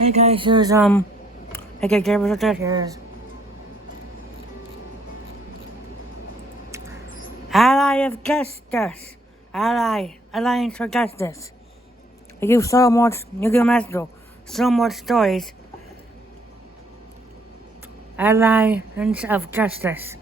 Hey guys, here's hey guys, here's Ally of Justice, Alliance for Justice. We do so much Yugioh Master Duel, so much stories. Alliance of Justice.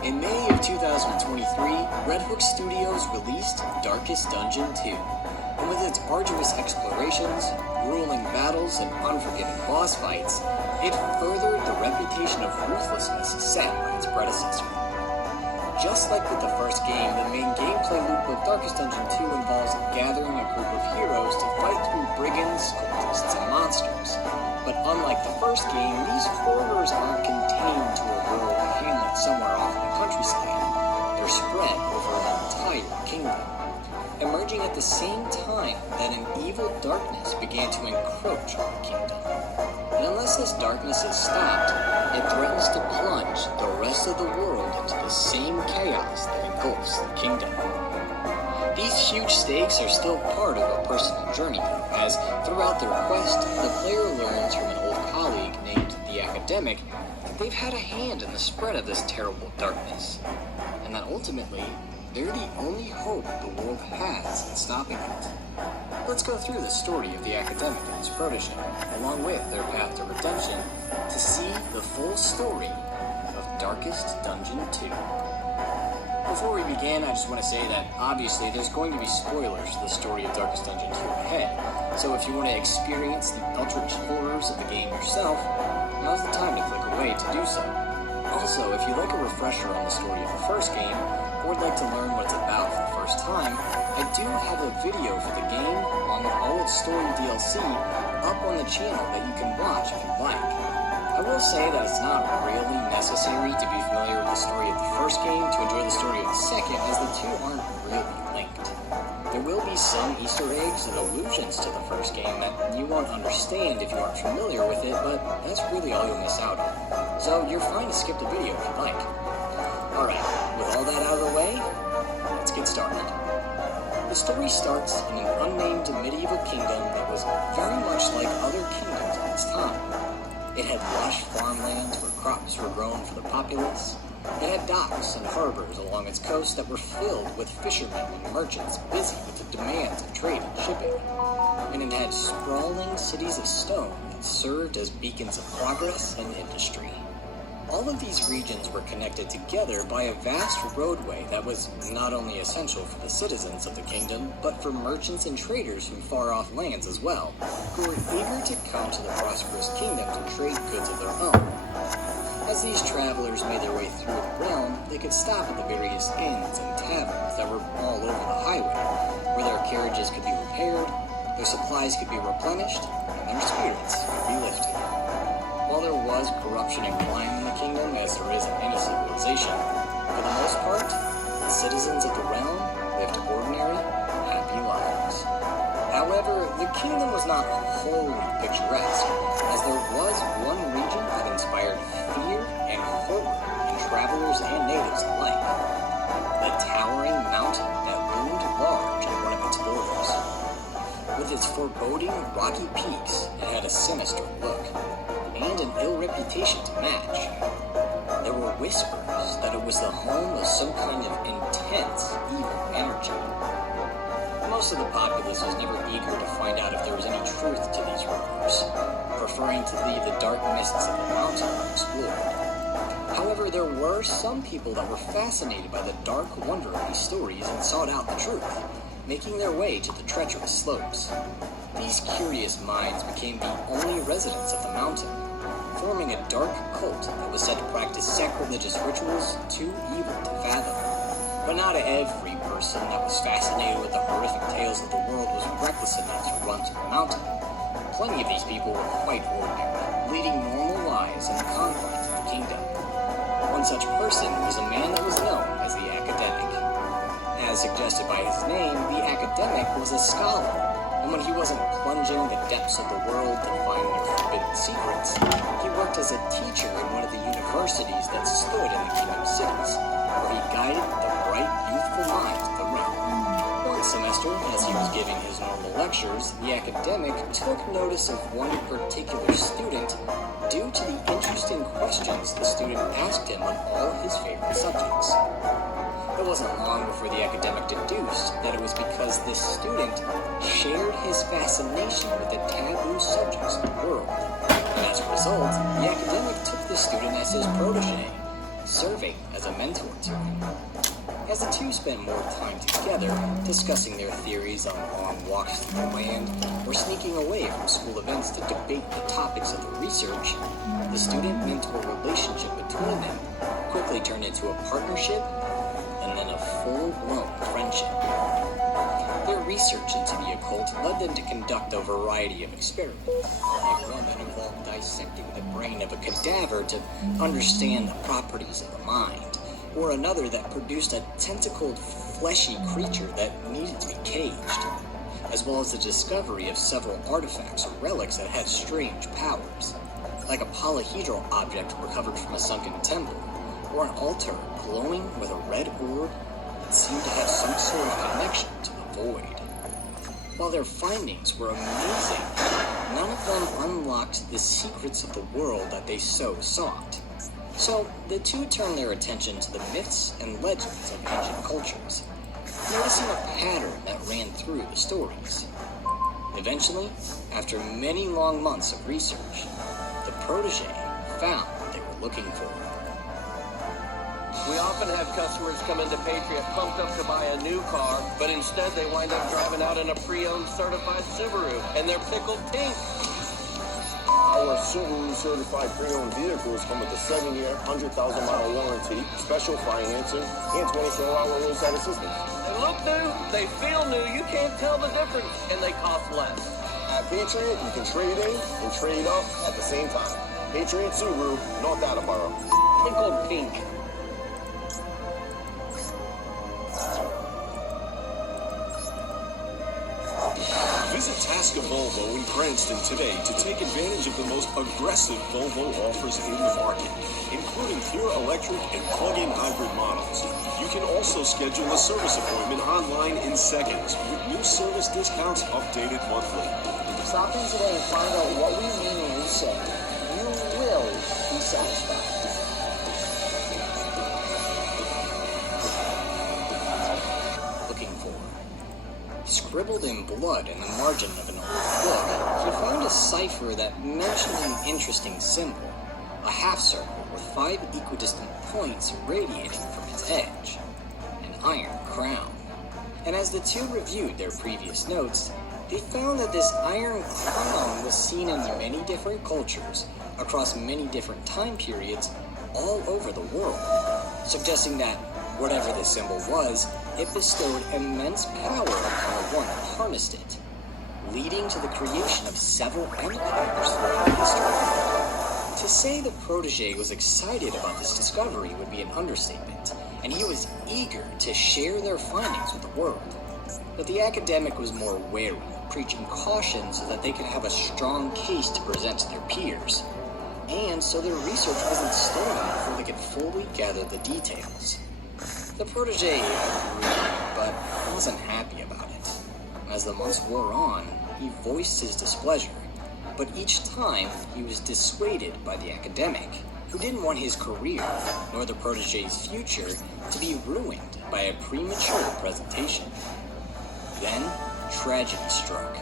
In May of 2023, Red Hook Studios released Darkest Dungeon 2, and with its arduous explorations, grueling battles, and unforgiving boss fights, it furthered the reputation of ruthlessness set by its predecessor. Just like with the first game, the main gameplay loop of Darkest Dungeon 2 involves gathering a group of heroes to fight through brigands, cultists, and monsters. But unlike the first game, these horrors aren't contained to a rural hamlet somewhere off in the countryside. They're spread over an entire kingdom, emerging at the same time that an evil darkness began to encroach on the kingdom. And unless this darkness is stopped, it threatens to plunge the rest of the world into the same chaos that engulfs the kingdom. These huge stakes are still part of a personal journey, though, as throughout their quest, the player learns from an old colleague named the Academic that they've had a hand in the spread of this terrible darkness, and that ultimately, they're the only hope the world has in stopping it. Let's go through the story of the Academic and his protege, along with their path to redemption, to see the full story of Darkest Dungeon 2. Before we begin, I just want to say that obviously there's going to be spoilers for the story of Darkest Dungeon 2 ahead, so if you want to experience the eldritch horrors of the game yourself, now's the time to click away to do so. Also, if you'd like a refresher on the story of the first game, or would like to learn what it's about for the first time, I do have a video for the game, along with all its story DLC, up on the channel that you can watch if you'd like. I will say that it's not really necessary to be familiar with the story of the first game to enjoy the story of the second, as the two aren't really linked. There will be some Easter eggs and allusions to the first game that you won't understand if you aren't familiar with it, but that's really all you'll miss out on. So you're fine to skip the video if you'd like. Alright, with all that out of the way, let's get started. The story starts in an unnamed medieval kingdom that was very much like other kingdoms of its time. It had lush farmlands where crops were grown for the populace. It had docks and harbors along its coast that were filled with fishermen and merchants busy with the demands of trade and shipping. And it had sprawling cities of stone that served as beacons of progress and industry. All of these regions were connected together by a vast roadway that was not only essential for the citizens of the kingdom, but for merchants and traders from far-off lands as well, who were eager to come to the prosperous kingdom to trade goods of their own. As these travelers made their way through the realm, they could stop at the various inns and taverns that were all over the highway, where their carriages could be repaired, their supplies could be replenished, and their spirits could be lifted. While there was corruption and crime in the kingdom, as there is in any civilization, for the most part, the citizens of the realm lived ordinary, happy lives. However, the kingdom was not wholly picturesque, as there was one region that inspired fear and horror in travelers and natives alike: the towering mountain that loomed large on one of its borders. With its foreboding, rocky peaks, it had a sinister look, and an ill reputation to match. There were whispers that it was the home of some kind of intense, evil energy. Most of the populace was never eager to find out if there was any truth to these rumors, preferring to leave the dark mists of the mountain unexplored. However, there were some people that were fascinated by the dark wonder of these stories and sought out the truth, making their way to the treacherous slopes. These curious minds became the only residents of the mountain, forming a dark cult that was said to practice sacrilegious rituals too evil to fathom. But not every person that was fascinated with the horrific tales of the world was reckless enough to run to the mountain. Plenty of these people were quite ordinary, leading normal lives in the confines of the kingdom. One such person was a man that was known as the Academic. As suggested by his name, the Academic was a scholar, and when he wasn't plunging the depths of the world to find their forbidden secrets, he worked as a teacher in one of the universities that stood in the kingdom cities, where he guided the bright, youthful minds of the realm. One semester, as he was giving his normal lectures, the Academic took notice of one particular student due to the interesting questions the student asked him on all his favorite subjects. It wasn't long before the Academic deduced that it was because this student shared his fascination with the taboo subjects of the world. And as a result, the Academic took the student as his protege, serving as a mentor to him. As the two spent more time together, discussing their theories on long walks through the land, or sneaking away from school events to debate the topics of the research, the student-mentor relationship between them quickly turned into a partnership and then a full-blown friendship. Their research into the occult led them to conduct a variety of experiments, like one that involved dissecting the brain of a cadaver to understand the properties of the mind, or another that produced a tentacled, fleshy creature that needed to be caged, as well as the discovery of several artifacts or relics that had strange powers, like a polyhedral object recovered from a sunken temple, or an altar glowing with a red orb that seemed to have some sort of connection to the void. While their findings were amazing, none of them unlocked the secrets of the world that they so sought. So, the two turned their attention to the myths and legends of ancient cultures, noticing a pattern that ran through the stories. Eventually, after many long months of research, the protege found what they were looking for. We often have customers come into Patriot pumped up to buy a new car, but instead they wind up driving out in a pre-owned certified Subaru, and they're pickled pink. Our Subaru certified pre-owned vehicles come with a 7-year, 100,000-mile warranty, special financing, and 24-hour roadside assistance. They look new, they feel new, you can't tell the difference, and they cost less. At Patriot, you can trade in and trade up at the same time. Patriot Subaru, North Attleboro. Pickled pink. Visit Tasca Volvo in Cranston today to take advantage of the most aggressive Volvo offers in the market, including pure electric and plug-in hybrid models. You can also schedule a service appointment online in seconds with new service discounts updated monthly. Stop in today and find out what we mean when we say you will be satisfied. Looking for. Scribbled in blood in the margin of an old book, he found a cipher that mentioned an interesting symbol, a half circle with 5 equidistant points radiating from its edge, an iron crown. And as the two reviewed their previous notes, they found that this iron crown was seen in many different cultures, across many different time periods, all over the world, suggesting that, whatever the symbol was, it bestowed immense power upon the one that harnessed it, leading to the creation of several empires throughout history. To say the protege was excited about this discovery would be an understatement, and he was eager to share their findings with the world. But the Academic was more wary, preaching caution so that they could have a strong case to present to their peers, and so their research wasn't stolen before they could fully gather the details. The protege agreed, but wasn't happy about it. As the months wore on, he voiced his displeasure, but each time he was dissuaded by the academic, who didn't want his career nor the protege's future to be ruined by a premature presentation. Then, tragedy struck.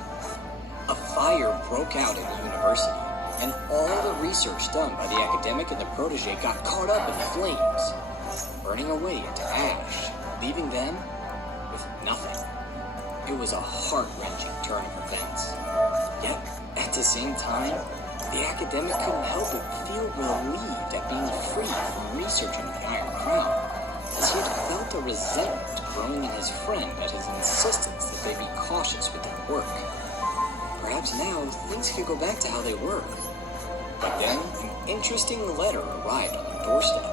A fire broke out in the university, and all the research done by the academic and the protege got caught up in the flames, burning away into ash, leaving them with nothing. It was a heart-wrenching turn of events. Yet, at the same time, the academic couldn't help but feel relieved at being free from researching the Iron Crown, as he had felt a resentment growing in his friend at his insistence that they be cautious with their work. Perhaps now things could go back to how they were. But then, an interesting letter arrived on the doorstep.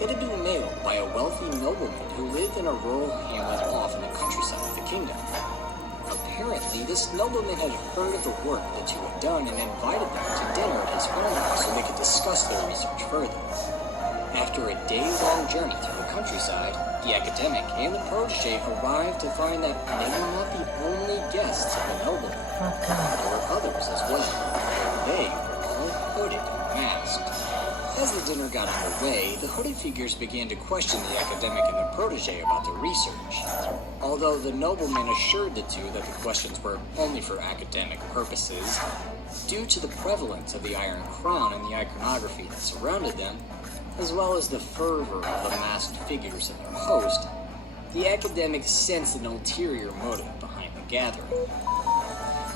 It had been mailed by a wealthy nobleman who lived in a rural hamlet off in the countryside of the kingdom. Apparently, this nobleman had heard of the work the two had done and invited them to dinner at his farmhouse so they could discuss their research further. After a day-long journey through the countryside, the academic and the protege arrived to find that they were not the only guests of the nobleman. There were others as well. They were all hooded and masked. As the dinner got underway, the hooded figures began to question the academic and the protege about their research. Although the nobleman assured the two that the questions were only for academic purposes, due to the prevalence of the Iron Crown and the iconography that surrounded them, as well as the fervor of the masked figures and their host, the academic sensed an ulterior motive behind the gathering.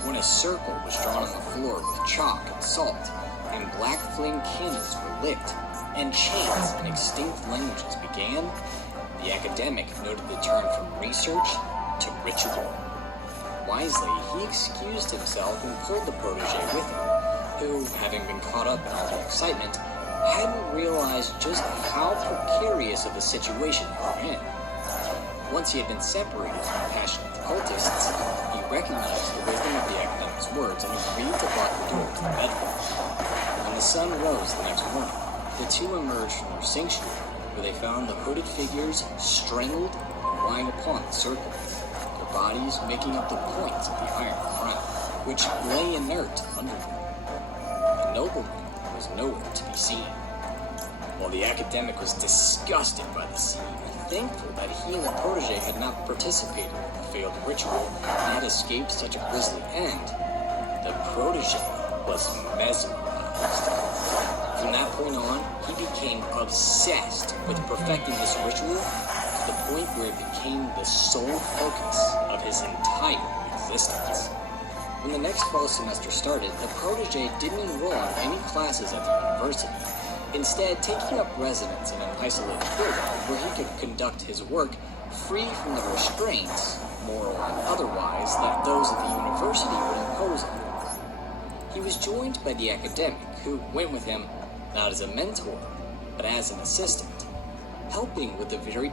When a circle was drawn on the floor with chalk and salt, and black flame candles were lit, and chants in extinct languages began, the academic noted the turn from research to ritual. Wisely, he excused himself and pulled the protege with him, who, having been caught up in all the excitement, hadn't realized just how precarious of a situation they were in. Once he had been separated from the passionate cultists, he recognized the wisdom of the academic's words and agreed to block the door to the bedroom. When the sun rose the next morning, the two emerged from their sanctuary, where they found the hooded figures strangled and lying upon the circle, their bodies making up the points of the Iron Crown, which lay inert under them. The nobleman was nowhere to be seen. While the academic was disgusted by the scene, thankful that he and the protege had not participated in the failed ritual and had escaped such a grisly end, the protege was mesmerized. From that point on, he became obsessed with perfecting this ritual to the point where it became the sole focus of his entire existence. When the next fall semester started, the protege didn't enroll in any classes at the university, instead taking up residence in an isolated building where he could conduct his work free from the restraints, moral and otherwise, that those at the university would impose on him. He was joined by the academic, who went with him not as a mentor, but as an assistant, helping with the very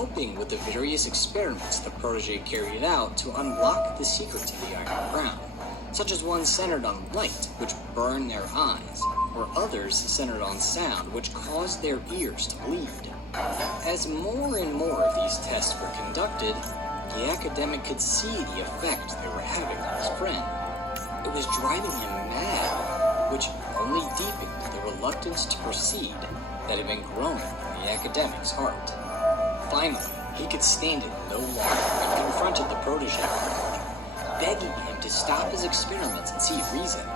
helping with the various experiments the protege carried out to unlock the secrets of the Iron Crown, such as one centered on light, which burned their eyes, or others centered on sound, which caused their ears to bleed. As more and more of these tests were conducted, the academic could see the effect they were having on his friend. It was driving him mad, which only deepened the reluctance to proceed that had been growing in the academic's heart. Finally, he could stand it no longer and confronted the protege, begging him to stop his experiments and see reason.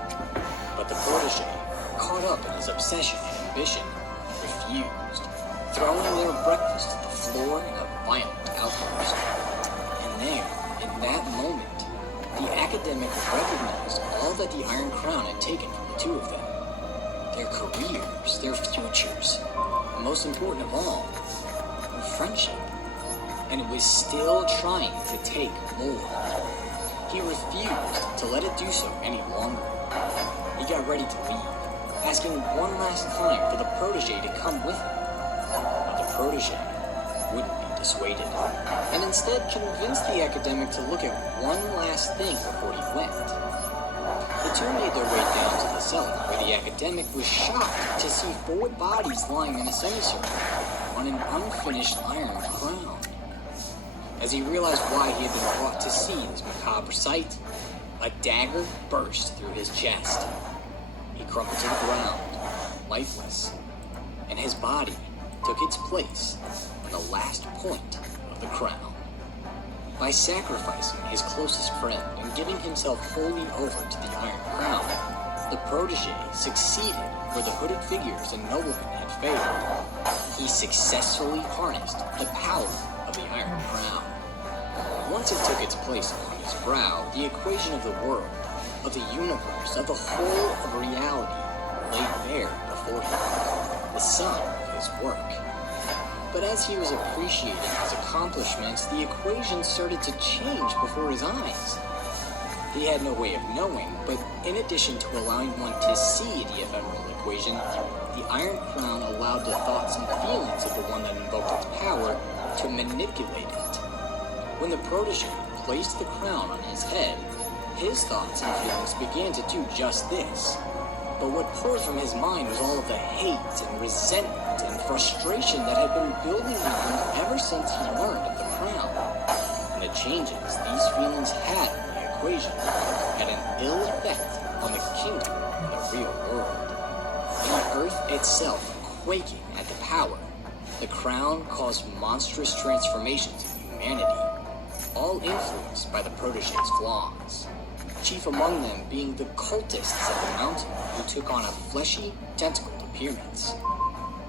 But the protege, caught up in his obsession and ambition, refused, throwing their breakfast to the floor in a violent outburst. And there, in that moment, the academic recognized all that the Iron Crown had taken from the two of them. Their careers, their futures, and most important of all, their friendship. And it was still trying to take more. He refused to let it do so any longer. He got ready to leave, asking one last time for the protege to come with him. But the protege wouldn't be dissuaded, and instead convinced the academic to look at one last thing before he went. The two made their way down to the cellar, where the academic was shocked to see 4 bodies lying in a semicircle on an unfinished iron crown. As he realized why he had been brought to see this macabre sight, a dagger burst through his chest. He crumpled to the ground, lifeless, and his body took its place on the last point of the crown. By sacrificing his closest friend and giving himself wholly over to the Iron Crown, the protege succeeded where the hooded figures and noblemen had failed. He successfully harnessed the power of the Iron Crown. Once it took its place upon his brow, the equation of the world, of the universe, of the whole of reality lay bare before him, the sum of his work. But as he was appreciating his accomplishments, the equation started to change before his eyes. He had no way of knowing, but in addition to allowing one to see the ephemeral equation, the Iron Crown allowed the thoughts and feelings of the one that invoked its power to manipulate it. When the protege placed the crown on his head, his thoughts and feelings began to do just this. But what poured from his mind was all of the hate and resentment and frustration that had been building in him ever since he learned of the crown. And the changes these feelings had on the equation had an ill effect on the kingdom and the real world. The earth itself quaking at the power, the crown caused monstrous transformations in humanity, all influenced by the protege's flaws. Chief among them being the cultists of the mountain, who took on a fleshy, tentacled appearance.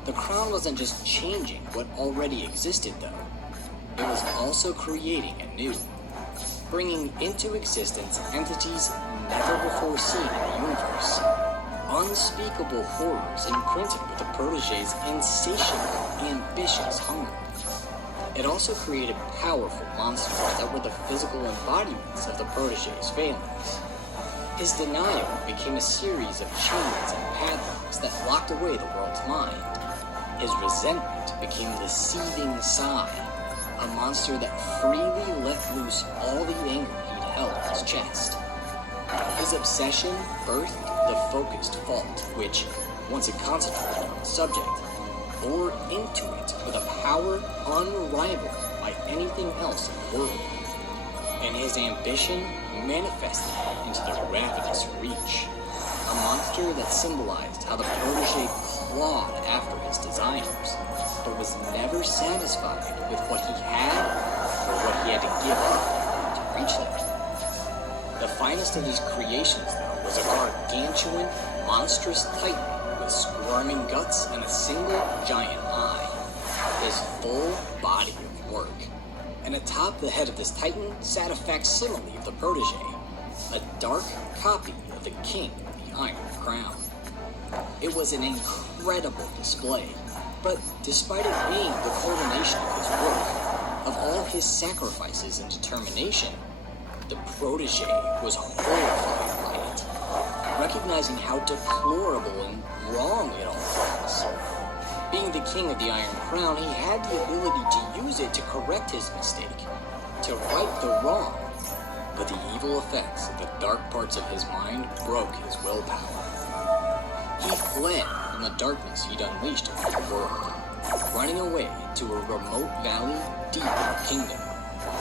The crown wasn't just changing what already existed, though. It was also creating anew, bringing into existence entities never before seen in the universe. Unspeakable horrors imprinted with the protege's insatiable, ambitious hunger. It also created powerful monsters that were the physical embodiments of the protege's failings. His denial became a series of chains and padlocks that locked away the world's mind. His resentment became the seething sigh, a monster that freely let loose all the anger he'd held in his chest. His obsession birthed the focused fault, which, once it concentrated on the subject, bore into it with a power unrivaled by anything else in the world. And his ambition manifested into the ravenous reach, a monster that symbolized how the protege clawed after his desires, but was never satisfied with what he had or what he had to give up to reach them. The finest of his creations, though, was a gargantuan, monstrous titan with squirming guts and a single giant eye. His full body of work. And atop the head of this titan sat a facsimile of the protege, a dark copy of the king of the Iron Crown. It was an incredible display, but despite it being the culmination of his work, of all his sacrifices and determination, the protege was horrified by it, recognizing how deplorable and wrong it all was. Being the king of the Iron Crown, he had the ability to use it to correct his mistake, to right the wrong. But the evil effects of the dark parts of his mind broke his willpower. He fled from the darkness he'd unleashed upon the world, running away to a remote valley deep in the kingdom,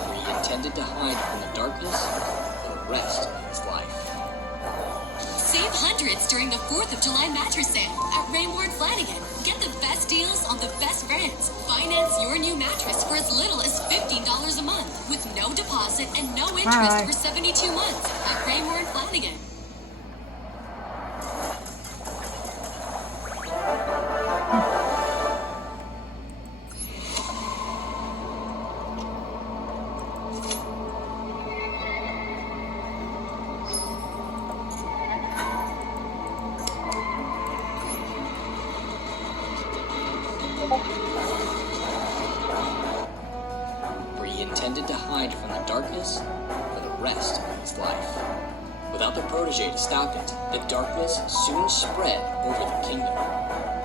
where he intended to hide from the darkness for the rest of his life. Save hundreds during the 4th of July mattress sale at Raymore and Flanagan. Get the best deals on the best brands. Finance your new mattress for as little as $15 a month with no deposit and no interest for 72 months at Raymore and Flanagan. Where he intended to hide from the darkness for the rest of his life. Without the protege to stop it, the darkness soon spread over the kingdom,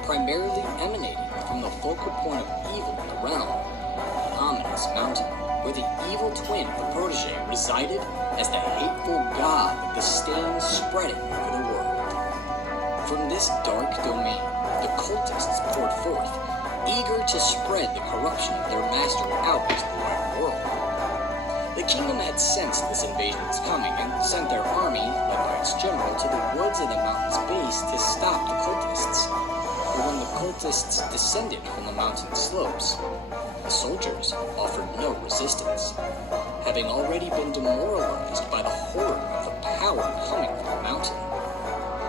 primarily emanating from the focal point of evil in the realm, the ominous mountain, where the evil twin of the protege resided as the hateful god of the stain spreading over the world. From this dark domain, the cultists poured forth, eager to spread the corruption of their master out into the wide world. The kingdom had sensed this invasion was coming and sent their army, led by its general, to the woods of the mountain's base to stop the cultists. But when the cultists descended from the mountain slopes, the soldiers offered no resistance, having already been demoralized by the horror of the power coming from the mountain.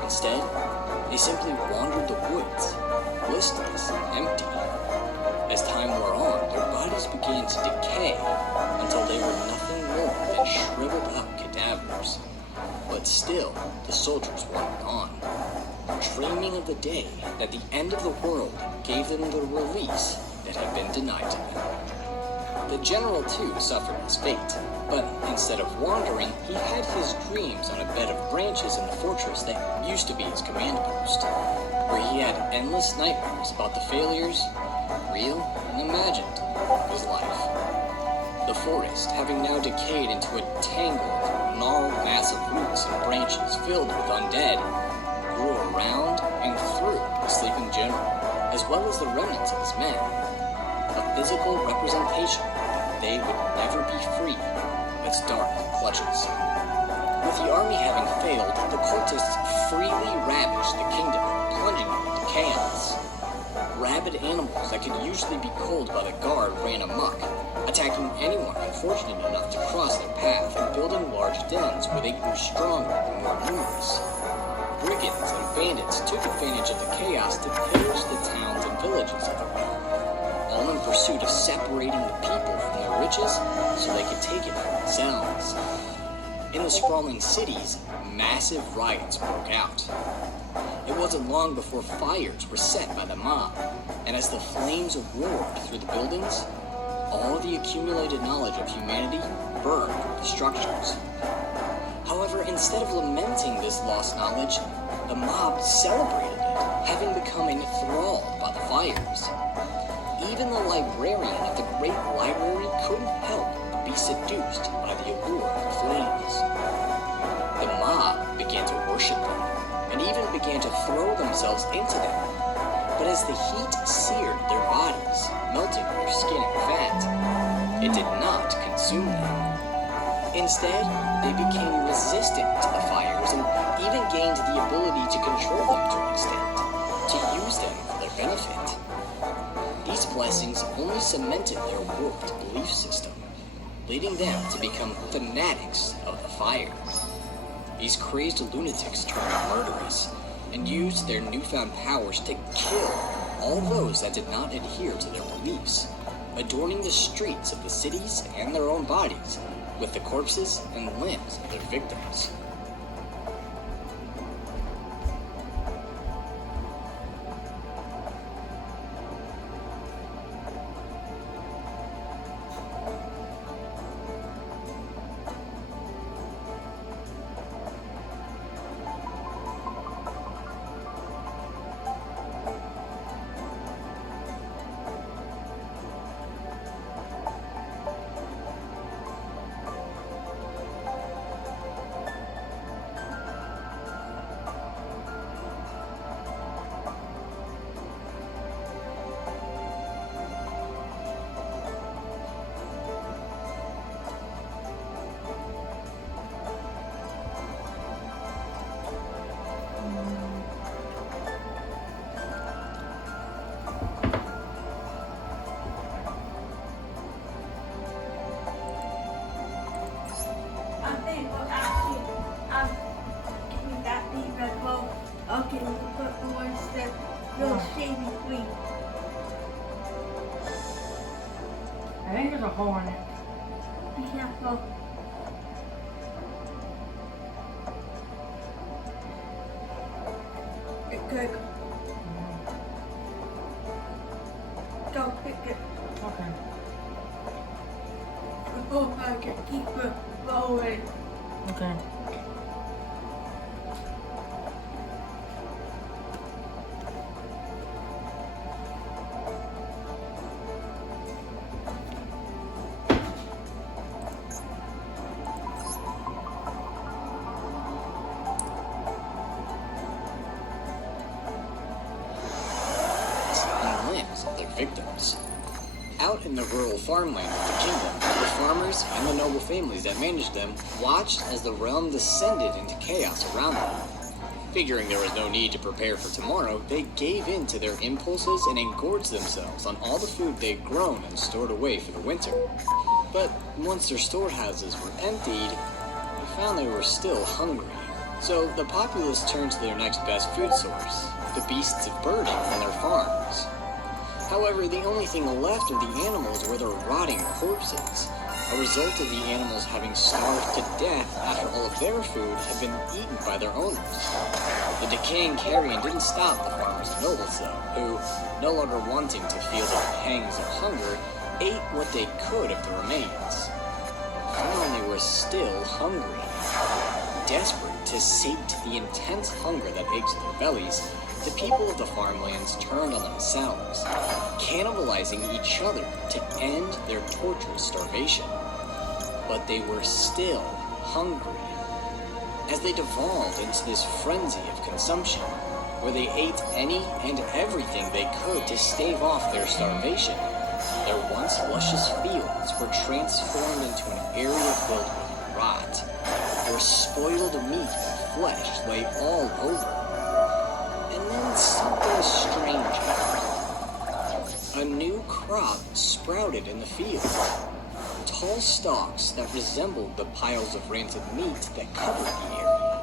Instead, they simply wandered the woods, listless and empty. As time wore on, their bodies began to decay until they were nothing more than shriveled up cadavers. But still, the soldiers wandered on, dreaming of the day that the end of the world gave them the release that had been denied to them. The general, too, suffered his fate, but instead of wandering, he had his dreams on a bed of branches in the fortress that used to be his command post, where he had endless nightmares about the failures, real and imagined, of his life. The forest, having now decayed into a tangled, gnarled mass of roots and branches filled with undead, grew around and through the sleeping general, as well as the remnants of his men, a physical representation that they would never be free of its dark clutches. With the army having failed, the cultists freely ravaged the kingdom, plunging it into chaos. Rabid animals that could usually be culled by the guard ran amok, attacking anyone unfortunate enough to cross their path and building large dens where they grew stronger and more numerous. Brigands and bandits took advantage of the chaos to pillage the towns and villages of the realm, all in pursuit of separating the people from their riches so they could take it for themselves. In the sprawling cities, massive riots broke out. It wasn't long before fires were set by the mob, and as the flames roared through the buildings, all the accumulated knowledge of humanity burned with the structures. However, instead of lamenting this lost knowledge, the mob celebrated it, having become enthralled by the fires. Even the librarian of the great library couldn't help but be seduced by the allure of the flames. The mob began to worship them, and even began to throw themselves into them. But as the heat seared their bodies, melting their skin and fat, it did not consume them. Instead, they became resistant to the fires and even gained the ability to control them to an extent, to use them for their benefit. These blessings only cemented their warped belief system, leading them to become fanatics of the fire. These crazed lunatics turned murderous and used their newfound powers to kill all those that did not adhere to their beliefs, adorning the streets of the cities and their own bodies with the corpses and limbs of their victims. Okay, well, actually, give me that big red bow. Okay, we can put the ones that little shady green. I think there's a hole in it. Be careful. It's good. Don't pick it. Okay. Oh, I can keep it rolling. Okay. And limbs of their victims. Out in the rural farmland of the kingdom, the farmers and the noble families that managed them watched as the realm descended into chaos around them. Figuring there was no need to prepare for tomorrow, they gave in to their impulses and engorged themselves on all the food they'd grown and stored away for the winter. But once their storehouses were emptied, they found they were still hungry. So the populace turned to their next best food source, the beasts of burden on their farms. However, the only thing left of the animals were their rotting corpses, a result of the animals having starved to death after all of their food had been eaten by their owners. The decaying carrion didn't stop the farmers and nobles, though, who, no longer wanting to feel the pangs of hunger, ate what they could of the remains. Found they were still hungry. Desperate to sate the intense hunger that aches their bellies, the people of the farmlands turned on themselves, cannibalizing each other to end their torturous starvation. But they were still hungry. As they devolved into this frenzy of consumption, where they ate any and everything they could to stave off their starvation, their once luscious fields were transformed into an area filled with rot, where spoiled meat and flesh lay all over. And then something strange happened. A new crop sprouted in the field. Tall stalks that resembled the piles of rancid meat that covered the area.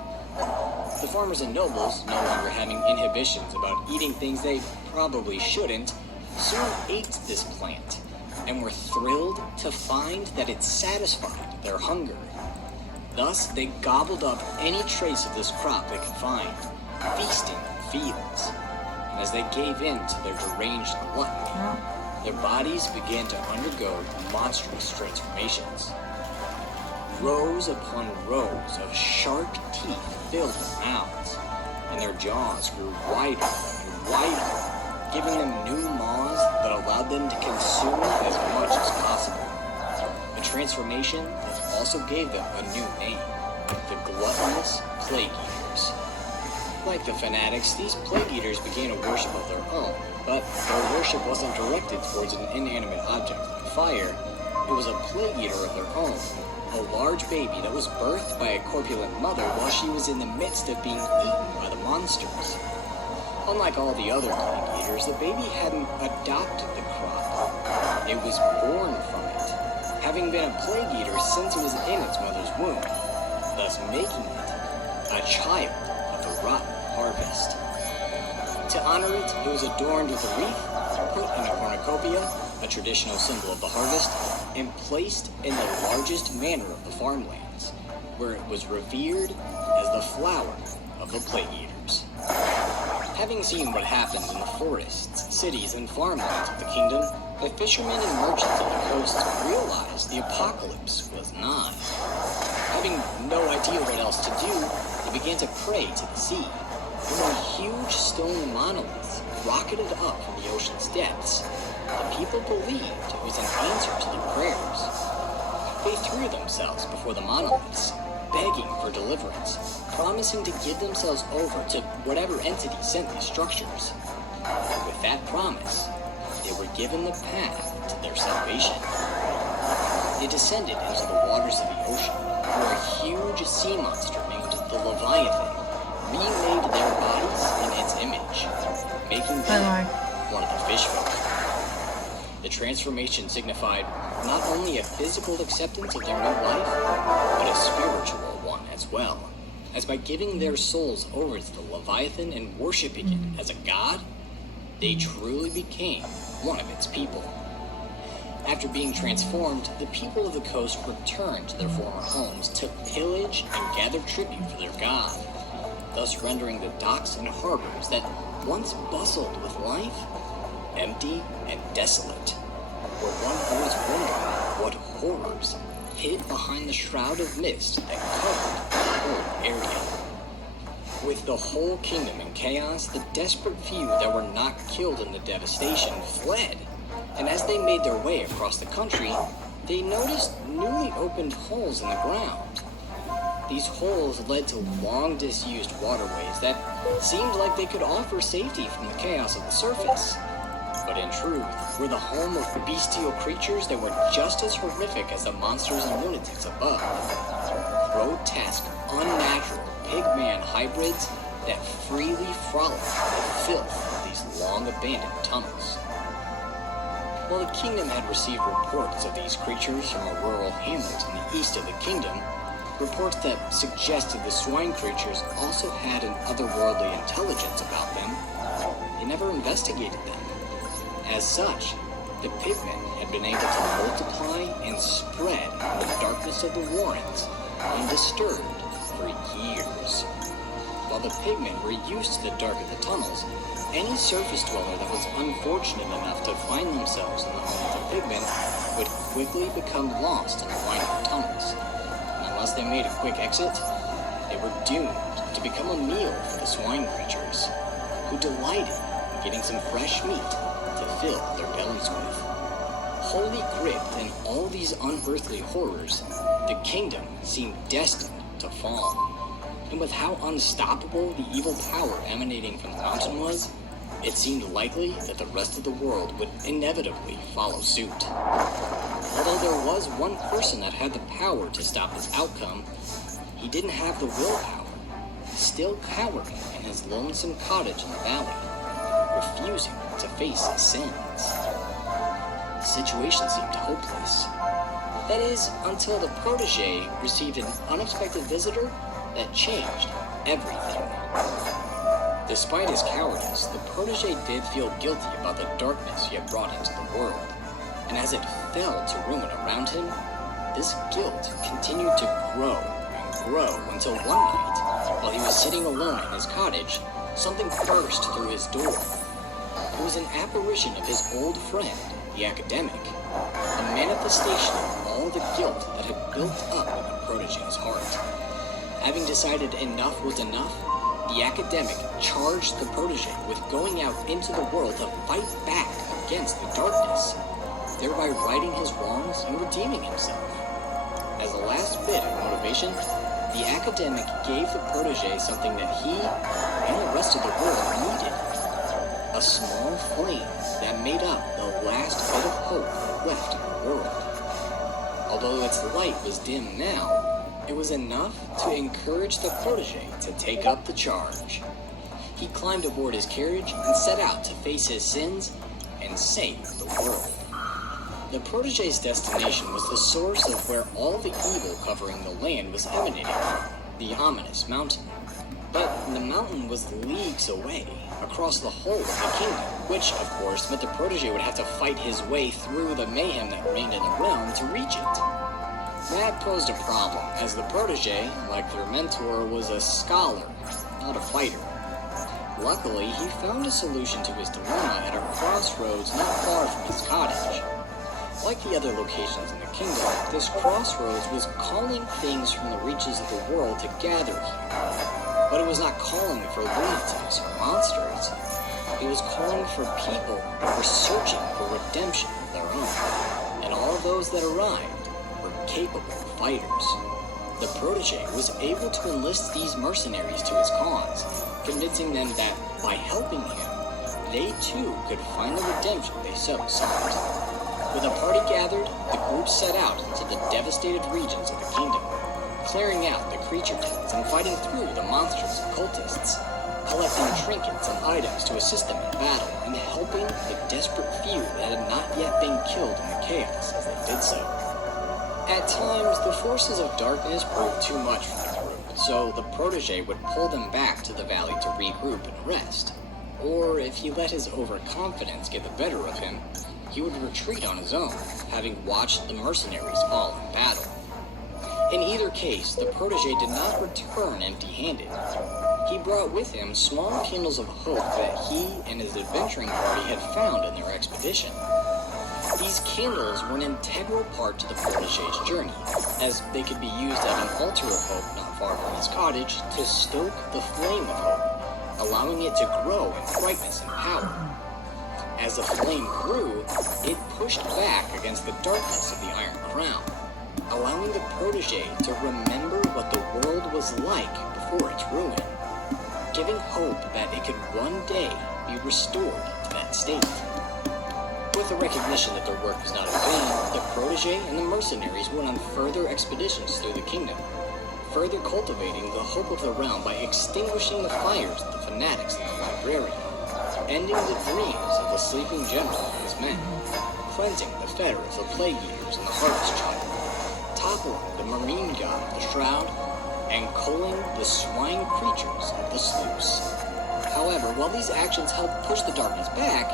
The farmers and nobles, no longer having inhibitions about eating things they probably shouldn't, soon ate this plant, and were thrilled to find that it satisfied their hunger. Thus, they gobbled up any trace of this crop they could find, feasting on fields. And as they gave in to their deranged gluttony, their bodies began to undergo monstrous transformations. Rows upon rows of sharp teeth filled their mouths, and their jaws grew wider and wider, giving them new maws that allowed them to consume as much as possible. A transformation that also gave them a new name, the gluttonous Plague Eaters. Like the fanatics, these Plague Eaters began a worship of their own, but their worship wasn't directed towards an inanimate object like fire. It was a Plague Eater of their own, a large baby that was birthed by a corpulent mother while she was in the midst of being eaten by the monsters. Unlike all the other Plague Eaters, the baby hadn't adopted the crop. It was born from it, having been a Plague Eater since it was in its mother's womb, thus making it a child of the rotten harvest. To honor it, it was adorned with a wreath, put in a cornucopia, a traditional symbol of the harvest, and placed in the largest manor of the farmlands, where it was revered as the flower of the Plague Eaters. Having seen what happened in the forests, cities, and farmlands of the kingdom, the fishermen and merchants of the coasts realized the apocalypse was nigh. Having no idea what else to do, they began to pray to the sea. And when huge stone monoliths rocketed up from the ocean's depths, the people believed it was an answer to their prayers. They threw themselves before the monoliths, begging for deliverance, promising to give themselves over to whatever entity sent these structures. With that promise, they were given the path to their salvation. They descended into the waters of the ocean, where a huge sea monster named the Leviathan remade their bodies in its image, making them one of the fish folk. The transformation signified not only a physical acceptance of their new life, but a spiritual one as well, as by giving their souls over to the Leviathan and worshipping it as a god, they truly became one of its people. After being transformed, the people of the coast returned to their former homes to pillage and gather tribute for their god, thus rendering the docks and harbors that once bustled with life empty and desolate, where one always wondered what horrors hid behind the shroud of mist that covered the whole area. With the whole kingdom in chaos, the desperate few that were not killed in the devastation fled, and as they made their way across the country, they noticed newly opened holes in the ground. These holes led to long disused waterways that seemed like they could offer safety from the chaos of the surface, but in truth were the home of bestial creatures that were just as horrific as the monsters and lunatics above. Grotesque, unnatural pig-man hybrids that freely frolicked the filth of these long-abandoned tunnels. While the kingdom had received reports of these creatures from a rural hamlet in the east of the kingdom, reports that suggested the swine creatures also had an otherworldly intelligence about them, they never investigated them. As such, the pigmen had been able to multiply and spread in the darkness of the warrens undisturbed for years. While the pigmen were used to the dark of the tunnels, any surface dweller that was unfortunate enough to find themselves in the home of the pigmen would quickly become lost in the winding tunnels. And unless they made a quick exit, they were doomed to become a meal for the swine creatures, who delighted in getting some fresh meat to fill their bellies with. Wholly gripped in all these unearthly horrors, the kingdom seemed destined to fall. And with how unstoppable the evil power emanating from the mountain was, it seemed likely that the rest of the world would inevitably follow suit. Although there was one person that had the power to stop this outcome, he didn't have the willpower, still cowering in his lonesome cottage in the valley, refusing to face his sins. The situation seemed hopeless. That is, until the protege received an unexpected visitor that changed everything. Despite his cowardice, the protege did feel guilty about the darkness he had brought into the world, and as it fell to ruin around him, this guilt continued to grow and grow until one night, while he was sitting alone in his cottage, something burst through his door. It was an apparition of his old friend, the academic, a manifestation of all the guilt that had built up in the protege's heart. Having decided enough was enough, the academic charged the protege with going out into the world to fight back against the darkness, thereby righting his wrongs and redeeming himself. As a last bit of motivation, the academic gave the protege something that he and the rest of the world needed: a small flame that made up the last bit of hope left in the world. Although its light was dim now, it was enough to encourage the protege to take up the charge. He climbed aboard his carriage and set out to face his sins and save the world. The protege's destination was the source of where all the evil covering the land was emanating from, the ominous mountain. But the mountain was leagues away, across the whole of the kingdom, which, of course, meant the protege would have to fight his way through the mayhem that reigned in the realm to reach it. That posed a problem, as the protege, like their mentor, was a scholar, not a fighter. Luckily, he found a solution to his dilemma at a crossroads not far from his cottage. Like the other locations in the kingdom, this crossroads was calling things from the reaches of the world to gather here. But it was not calling for lunatics or monsters. It was calling for people who were searching for redemption of their own. And all those that arrived were capable fighters. The protege was able to enlist these mercenaries to his cause, convincing them that by helping him, they too could find the redemption they so sought. With a party gathered, the group set out into the devastated regions of the kingdom, clearing out the creature dens and fighting through the monstrous cultists. collecting trinkets and items to assist them in battle, and helping the desperate few that had not yet been killed in the chaos as they did so. At times, the forces of darkness proved too much for the group, so the protege would pull them back to the valley to regroup and rest. Or if he let his overconfidence get the better of him, he would retreat on his own, having watched the mercenaries fall in battle. In either case, the protege did not return empty-handed. He brought with him small candles of hope that he and his adventuring party had found in their expedition. These candles were an integral part to the protege's journey, as they could be used at an altar of hope not far from his cottage to stoke the flame of hope, allowing it to grow in brightness and power. As the flame grew, it pushed back against the darkness of the Iron Crown, allowing the protege to remember what the world was like before its ruin, giving hope that it could one day be restored to that state. With the recognition that their work was not in vain, the protege and the mercenaries went on further expeditions through the kingdom, further cultivating the hope of the realm by extinguishing the fires of the fanatics and the librarian, ending the dreams of the sleeping general and his men, cleansing the fetter of the plague eaters and the harvest child, toppling the marine god of the shroud, and culling the swine creatures of the sluice. However, while these actions helped push the darkness back,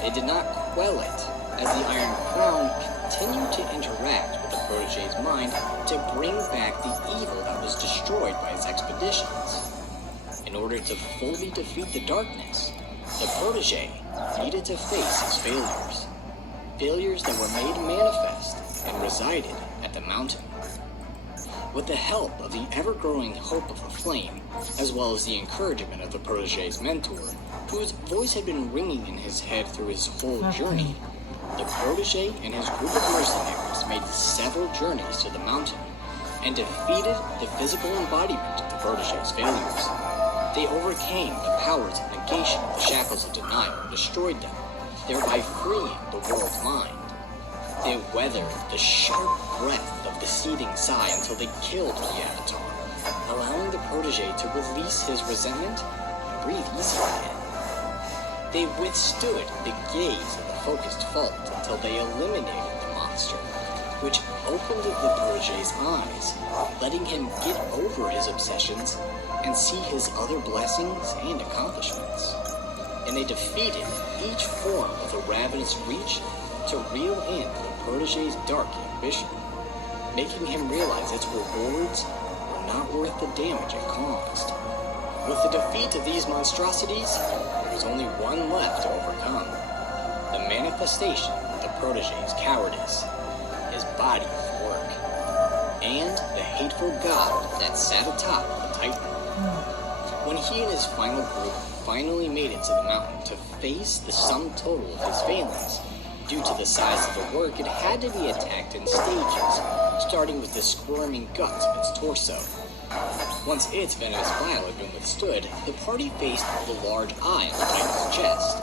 they did not quell it, as the Iron Crown continued to interact with the protege's mind to bring back the evil that was destroyed by his expeditions. In order to fully defeat the darkness, the protege needed to face his failures. Failures that were made manifest and resided at the mountain. With the help of the ever-growing hope of the flame, as well as the encouragement of the protege's mentor, whose voice had been ringing in his head through his whole journey, the protege and his group of mercenaries made several journeys to the mountain and defeated the physical embodiment of the protege's failures. They overcame the powers of negation of the shackles of denial and destroyed them, thereby freeing the world's mind. They weathered the sharp breath of the seething sigh until they killed the Avatar, allowing the protege to release his resentment and breathe easily again. They withstood the gaze of the focused fault until they eliminated the monster, which opened the protege's eyes, letting him get over his obsessions and see his other blessings and accomplishments. And they defeated each form of the ravenous reach to reel in the protege's dark ambition, making him realize its rewards were not worth the damage it caused. With the defeat of these monstrosities, there was only one left to overcome: the manifestation of the protege's cowardice, his body of work, and the hateful god that sat atop the titan. When he and his final group finally made it to the mountain to face the sum total of his failings, due to the size of the work, it had to be attacked in stages, starting with the squirming guts of its torso. Once its venomous bile had been withstood, the party faced the large eye on the titan's chest.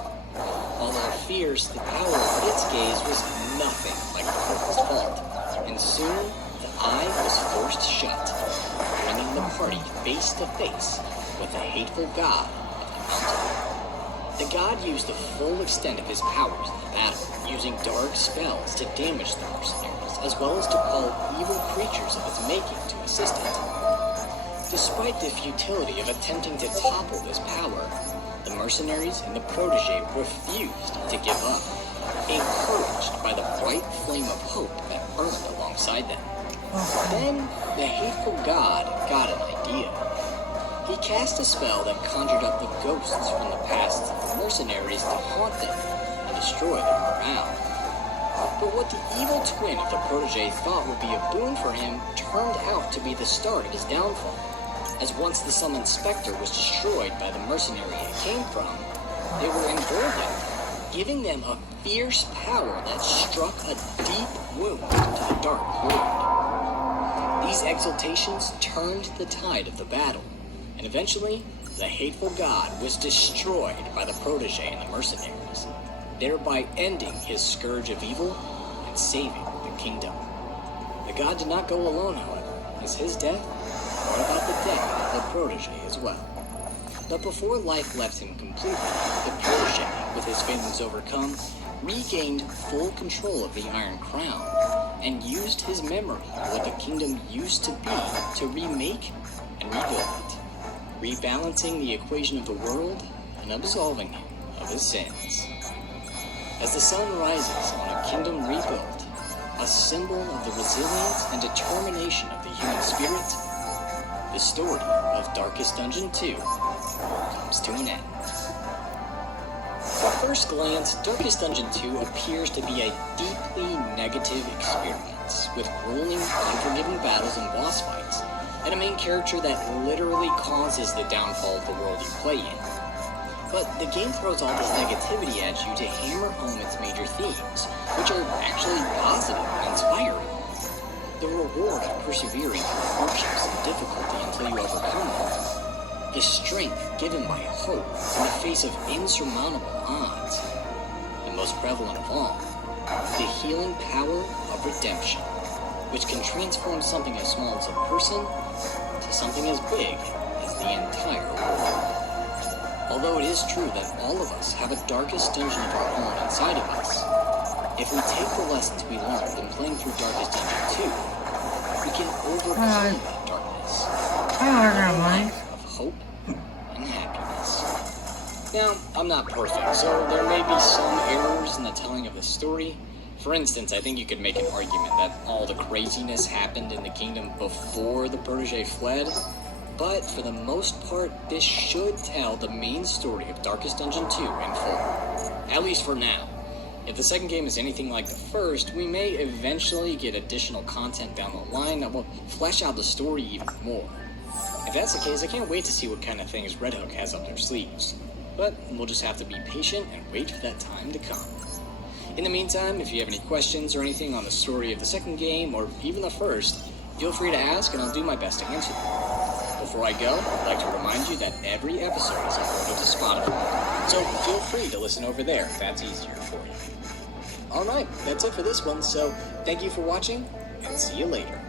Although fierce, the power of its gaze was nothing like the focused fault, and soon the eye was forced shut, bringing the party face to face with the hateful god of the mountain. The god used the full extent of his powers in the battle, using dark spells to damage the mercenaries, as well as to call evil creatures of its making to assist it. Despite the futility of attempting to topple this power, the mercenaries and the protege refused to give up, encouraged by the bright flame of hope that burned alongside them. Then, the hateful god got an idea. He cast a spell that conjured up the ghosts from the pasts of the mercenaries to haunt them and destroy their morale. But what the evil twin of the protege thought would be a boon for him turned out to be the start of his downfall, as once the summoned specter was destroyed by the mercenary it came from, they were emboldened, giving them a fierce power that struck a deep wound to the dark lord. These exaltations turned the tide of the battle, and eventually, the hateful god was destroyed by the protege and the mercenaries, thereby ending his scourge of evil and saving the kingdom. The god did not go alone, however, as his death brought about the death of the protege as well. But before life left him completely, the protege, with his failings overcome, regained full control of the Iron Crown and used his memory of what the kingdom used to be to remake and rebuild it, rebalancing the equation of the world and absolving him of his sins. As the sun rises on a kingdom rebuilt, a symbol of the resilience and determination of the human spirit, the story of Darkest Dungeon 2 comes to an end. At first glance, Darkest Dungeon 2 appears to be a deeply negative experience, with grueling, unforgiving battles and boss fights, and a main character that literally causes the downfall of the world you play in. But the game throws all this negativity at you to hammer home its major themes, which are actually positive and inspiring. The reward of persevering through hardships and difficulty until you overcome them. The strength given by hope in the face of insurmountable odds. And most prevalent of all, the healing power of redemption, which can transform something as small as a person to something as big as the entire world. Although it is true that all of us have a darkest dungeon of our own inside of us, if we take the lessons we learned in playing through Darkest Dungeon 2, we can overcome that darkness. Of hope and happiness. Now, I'm not perfect, so there may be some errors in the telling of the story. For instance, I think you could make an argument that all the craziness happened in the kingdom before the protege fled, but for the most part, this should tell the main story of Darkest Dungeon 2 in full. At least for now. If the second game is anything like the first, we may eventually get additional content down the line that will flesh out the story even more. If that's the case, I can't wait to see what kind of things Red Hook has up their sleeves. But we'll just have to be patient and wait for that time to come. In the meantime, if you have any questions or anything on the story of the second game, or even the first, feel free to ask and I'll do my best to answer them. Before I go, I'd like to remind you that every episode is uploaded to Spotify, so feel free to listen over there if that's easier for you. Alright, that's it for this one, so thank you for watching, and see you later.